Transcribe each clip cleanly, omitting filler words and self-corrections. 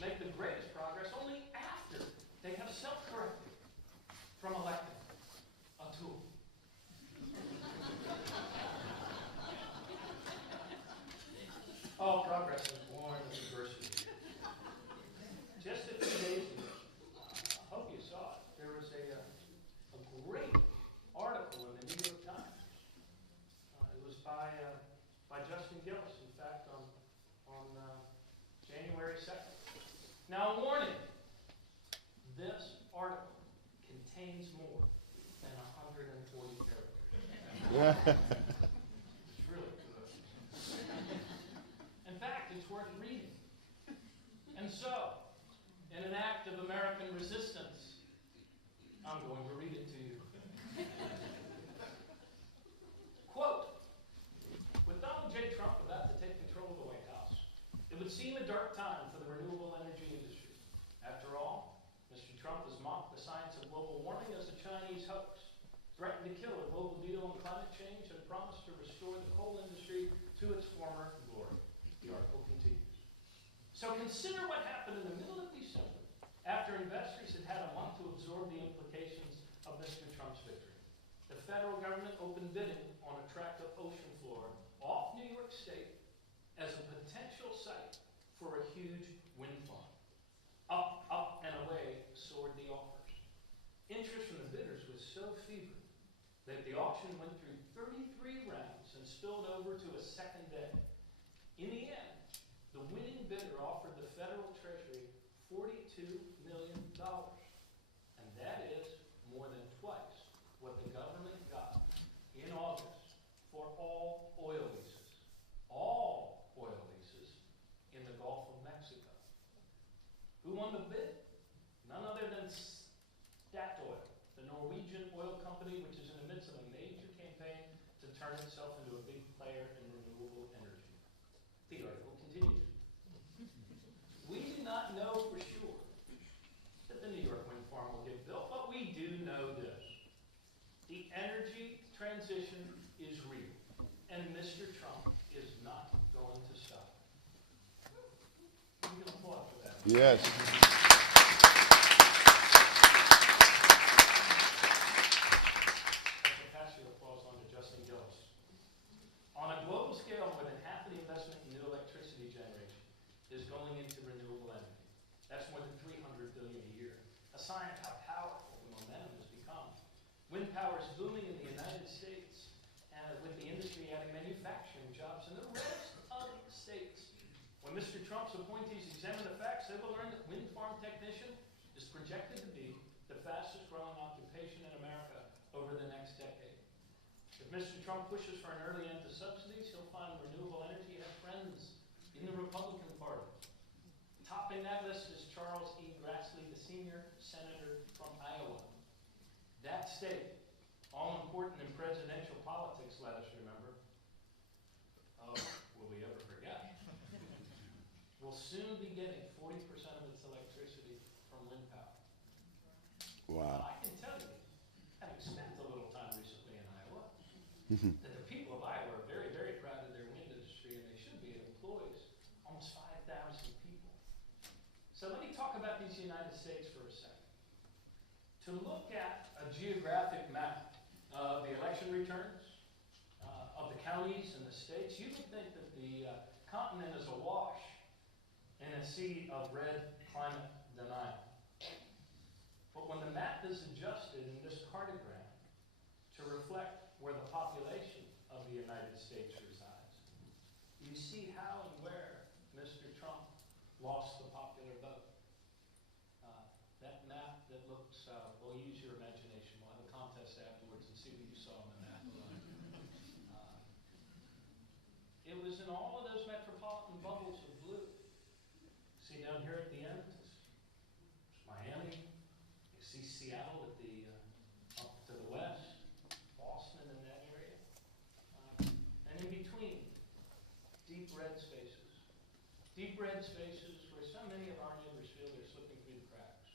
make the greatest progress only after they have self-corrected from electing a tool. Oh, progress is born of adversity. Just a few days ago, I hope you saw it, there was a great article in the New York Times. It was by Justin Gillis, in fact, on January 2nd. Now, a warning, this article contains more than 140 characters. It's really good. In fact, it's worth reading. And so, in an act of American resistance, I'm going to read it to you. Quote, with Donald J. Trump about to take control of the White House, it would seem a dark time for the renewable energy industry. After all, Mr. Trump has mocked the science of global warming as a Chinese hoax, threatened to kill a global deal on climate change, and promised to restore the coal industry to its former glory. The article continues. So consider what happened in the middle of December, after investors had had a month to absorb the implications of Mr. Trump's victory. The federal government opened bidding on a tract of ocean floor off New York State as a potential site for a huge wind farm. Up, and away soared the offers. Interest from the bidders was so fevered that the auction went through 33 rounds and spilled over to a second day. In the end, the winning bidder offered the federal treasury $42 million. And that is more than twice what the government got in August for all oil leases. All oil leases in the Gulf of Mexico. Who won the bid? None other than Statoil, the Norwegian oil company, which is in the midst of a major campaign to turn itself into a big player in renewable energy. The article continues. We do not know for sure that the New York wind farm will get built, but we do know this. The energy transition is real, and Mr. Trump is not going to stop. You can applaud for that. Yes. Pass your applause on to Justin Gillis. On a global scale, more than half of the investment in new electricity generation is going into renewable energy. That's more than $300 billion a year. A sign of how powerful the momentum has become. Wind power is booming in the United States, and with the industry adding manufacturing jobs in the rest of the states. When Mr. Trump's appointees examine the facts, they will learn that wind farm technician is projected to be the fastest growing occupation in America over the next decade. If Mr. Trump pushes for an early end to subsidies, he'll find renewable energy has friends in the Republican Party. Topping that list is Charles E. Grassley, the senior senator from Iowa. That state, all important in presidential politics, let us remember. Oh, will we ever forget? Will soon be getting 40% of its electricity from wind power. Wow. I can tell you, having spent a little time recently in Iowa, that the people of Iowa are very, very proud of their wind industry, and they should be. It employs almost 5,000 people. So let me talk about these United States for a second. To look at a geographic map of the election returns, of the counties and the states, you would think that the continent is awash in a sea of red climate denial. But when the map is adjusted in this cartogram to reflect where the population of the United States resides, you see how and where Mr. Trump lost the popular vote. That map that looks, we'll use your imagination. We'll have a contest afterwards and see what you saw on the map. It was in all of those metropolitan bubbles of blue. See down here at the end, it's Miami. You see Seattle at the up to the west, Boston in that area, and in between, deep red spaces. Deep red spaces where so many of our neighbors feel they're slipping through the cracks,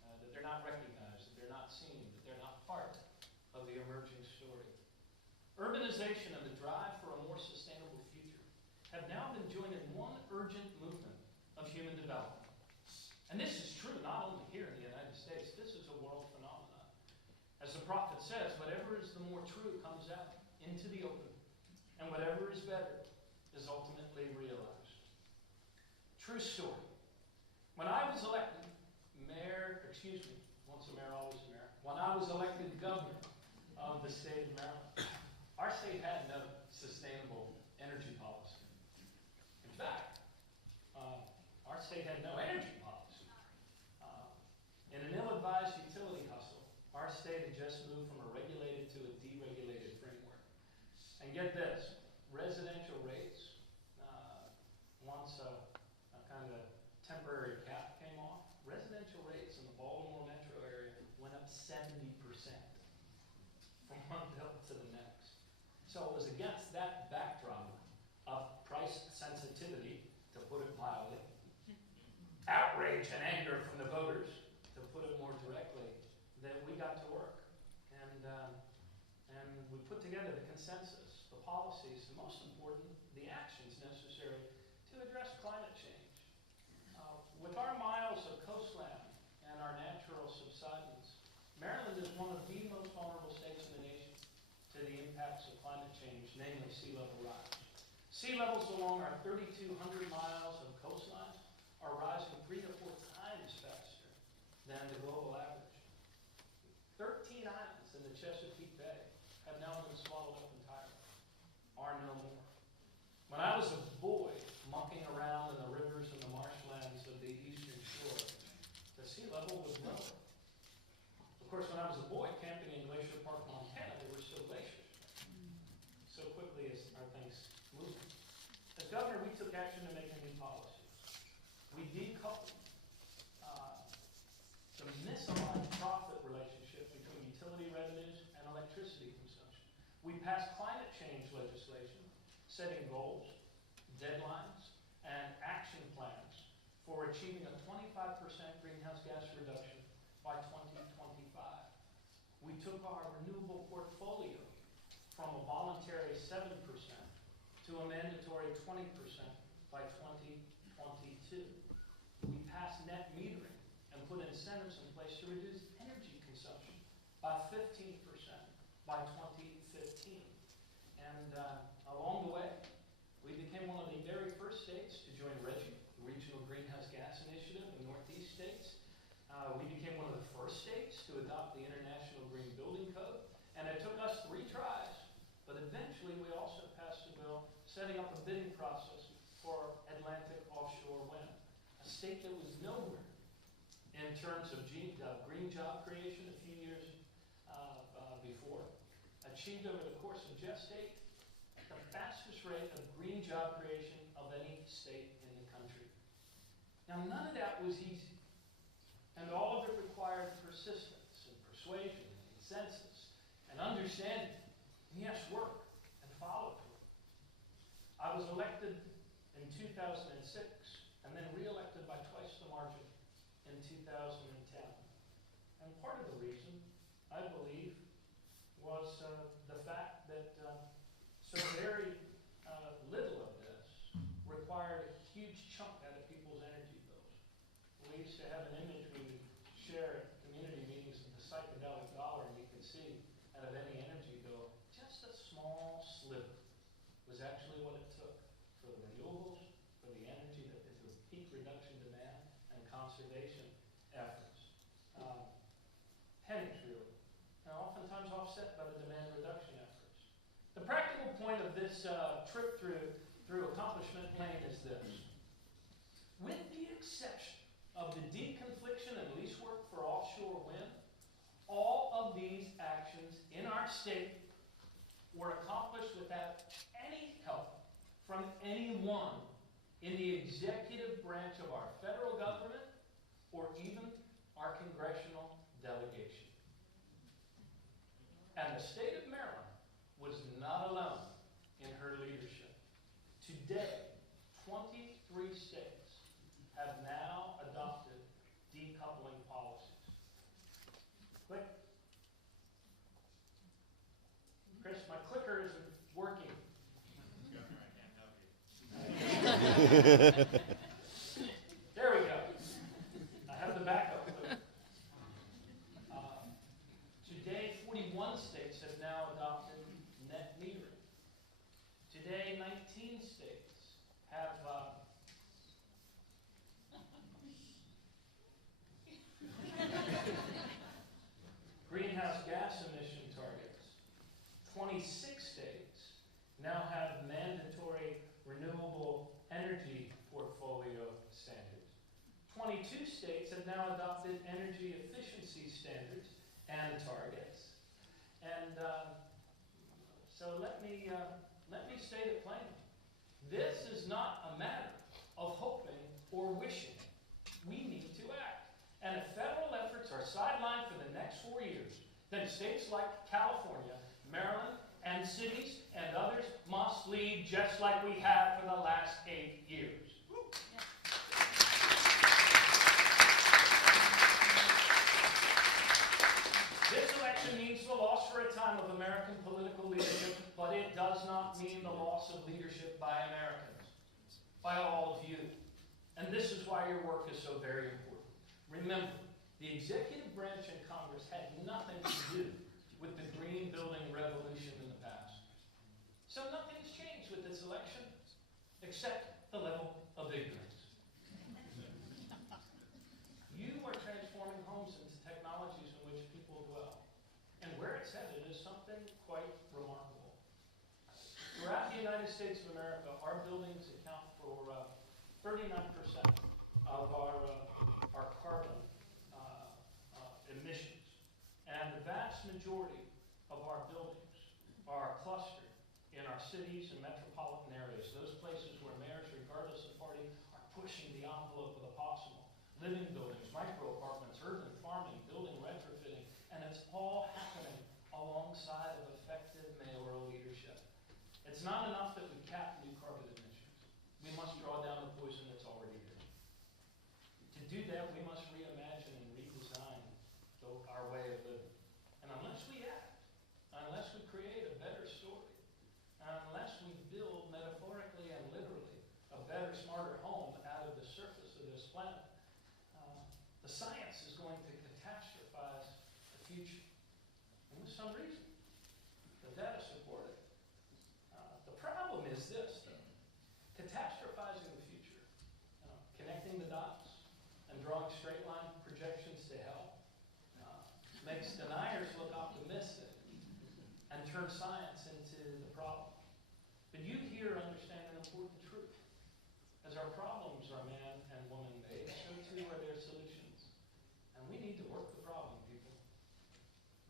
that they're not recognized, that they're not seen, that they're not part of the emerging story. Urbanization and the drive for a more sustainable future have now been joined in one urgent movement of human development, And this is true not only here in the United States, this is a world phenomenon. As the prophet says, whatever is the more true comes out into the open, and whatever is better is ultimately realized. True story. When I was elected once a mayor, always a mayor. When I was elected governor of the state of Maryland, our state had no sustainable energy policy. In fact, our state had no energy policy. In an ill-advised utility hustle, our state had just moved from a regulated to a deregulated framework. And get this, residential rates, once a kind of temporary cap came off, residential rates in the Baltimore metro area went up 70% from one bill to the next. So it was against that backdrop of price sensitivity, to put it mildly, outrage and anger from the voters, to put it more directly, that we got to work. And we put together the consensus, the policies, and most important, the actions necessary to address climate change. With our miles of coastland and our natural subsidence, Maryland is one of the most vulnerable states in the nation to the impacts of climate change, namely sea level rise. Sea levels along our 3,200 miles of coastline are rising 3 to 4 times faster than the global average. 13 islands in the Chesapeake Bay have now been swallowed up entirely, are no more. When I was a boy mucking around in the rivers and the marshlands of the eastern shore, the sea level was lower. Of course, when I was a boy camping in Glacier Park, Montana, there were still glaciers. So quickly as are things moving. As governor, we took action to make a new policy. We decoupled the misaligned profit relationship between utility revenues and electricity consumption. We passed climate change legislation, setting goals, deadlines, and action plans for achieving a 25% greenhouse gas reduction by 2025. We took our renewable portfolio from a voluntary 7% to a mandatory 20% by 2022. We passed net metering and put incentives in place to reduce energy consumption by 15% by 2015. And along the way, we became one of the very first states to join RGGI, the Regional Greenhouse Gas Initiative in Northeast states. We became one of the first states to adopt the International Green Building Code. And it took us 3 tries, but eventually we also passed a bill setting up a bidding process for Atlantic offshore wind, a state that was nowhere in terms of green job creation a few years before, achieved over the course of just 8 the fastest rate of green job creation of any state in the country. Now, none of that was easy, and all of it required persistence and persuasion and consensus and understanding, and yes, work and follow through. I was elected in 2006 and then re-elected by twice the margin in 2010. And part of the reason, I believe, was the fact that so very little of this required a huge chunk out of people's energy bills. We used to have an image we would share at community meetings of the psychedelic dollar, and you could see out of any energy bill, just a small sliver was actually what it took for the renewables, for the energy, for peak reduction demand and conservation efforts. Pennies, really. Now, oftentimes offset by the demand reduction efforts. The practical point of this trip through Accomplishment Lane is this. With the exception of the deconfliction and lease work for offshore wind, all of these actions in our state were accomplished without any help from anyone in the executive branch of our federal government or even our congressional delegation. And the state of Maryland was not alone in her leadership. Today, 23 states have now adopted decoupling policies. Click. Chris, my clicker isn't working. Governor, I can't help you. There we go. now have mandatory renewable energy portfolio standards. 22 states have now adopted energy efficiency standards and targets. And so let me state it plainly. This is not a matter of hoping or wishing. We need to act. And if federal efforts are sidelined for the next 4 years, then states like California, Maryland, and cities and others must lead just like we have for the last 8 years. This election means the loss for a time of American political leadership, but it does not mean the loss of leadership by Americans, by all of you. And this is why your work is so very important. Remember, the executive branch in Congress had nothing to do with the green building revolution in the past. So nothing's changed with this election, except the level of ignorance. You are transforming homes into technologies in which people dwell. And where it's headed is something quite remarkable. Throughout the United States of America, our buildings account for 39% of our carbon emissions. And the vast majority of our buildings are clustered in our cities and metropolitan areas, those places where mayors, regardless of party, are pushing the envelope of the possible. Living buildings, micro-apartments, urban farming, building retrofitting, and it's all happening alongside of effective mayoral leadership. It's not enough that we cap new carbon emissions. We must draw down the poison that's already there. To do that, we must reimagine and redesign our way of living. And unless we act, unless we create a better story, unless we build metaphorically and literally a better, smarter home out of the surface of this planet, the science is going to catastrophize the future. And with some reason, the data support it. The problem is this, though. Catastrophizing the future, connecting the dots and drawing straight line projections to hell, makes deniers look optimistic and turn science into the problem. But you here understand an important truth. As our problems are man and woman made, so too are their solutions. And we need to work the problem, people.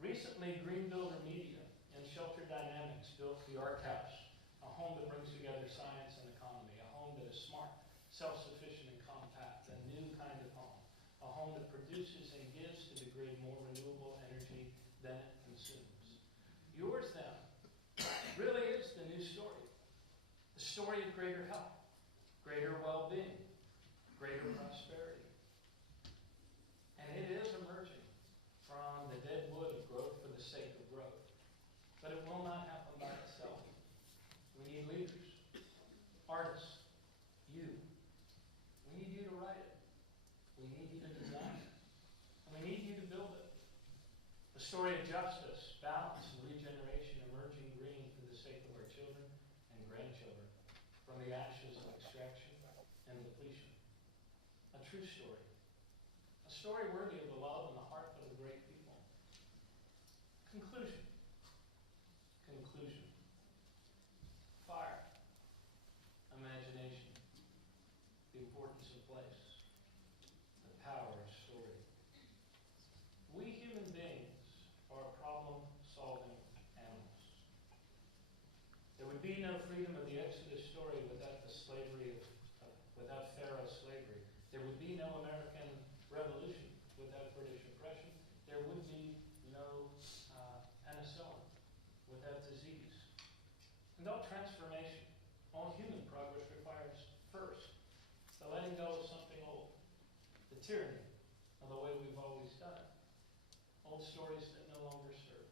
Recently, Green Builder Media and Shelter Dynamics built the Ark House, a home that brings together science and economy, a home that is smart, self-sufficient and compact, a new kind of home, a home that produces and gives to the grid more renewable energy than it consumes. Yours, then, really is the new story. The story of greater health, greater well-being, greater prosperity. And it is emerging from the dead wood of growth for the sake of growth. But it will not happen by itself. We need leaders, artists, you. We need you to write it. We need you to design it. And we need you to build it. The story of justice, balance, and regeneration emerging green for the sake of our children and grandchildren from the ashes of extraction and depletion. A true story. A story worthy of the love and the heart of the great people. Conclusion. Conclusion. Fire. Imagination. The importance of place. The power of story. We human beings are problem-solving animals. There would be no freedom of the Exodus story without the slavery without Pharaoh's slavery. There would be no American Revolution without British oppression. There would be no penicillin without disease. And all transformation, all human progress requires first the letting go of something old, the tyranny of the way we've always done it, old stories that no longer serve.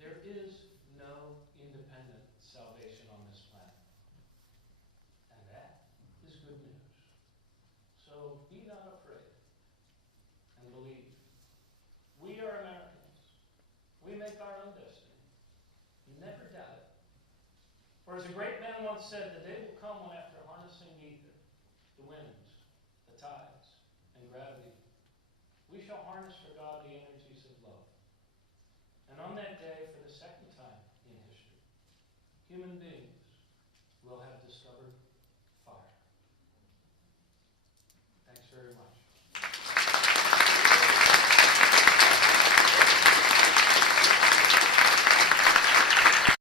There is no independent salvation on this planet. And that is good news. So be not afraid and believe. We are Americans. We make our own destiny. Never doubt it. For as a great man once said, the day will come when after harnessing the ether, the winds, the tides, and gravity, we shall harness for God the energies of love. And on that day, for the second time in history, human being.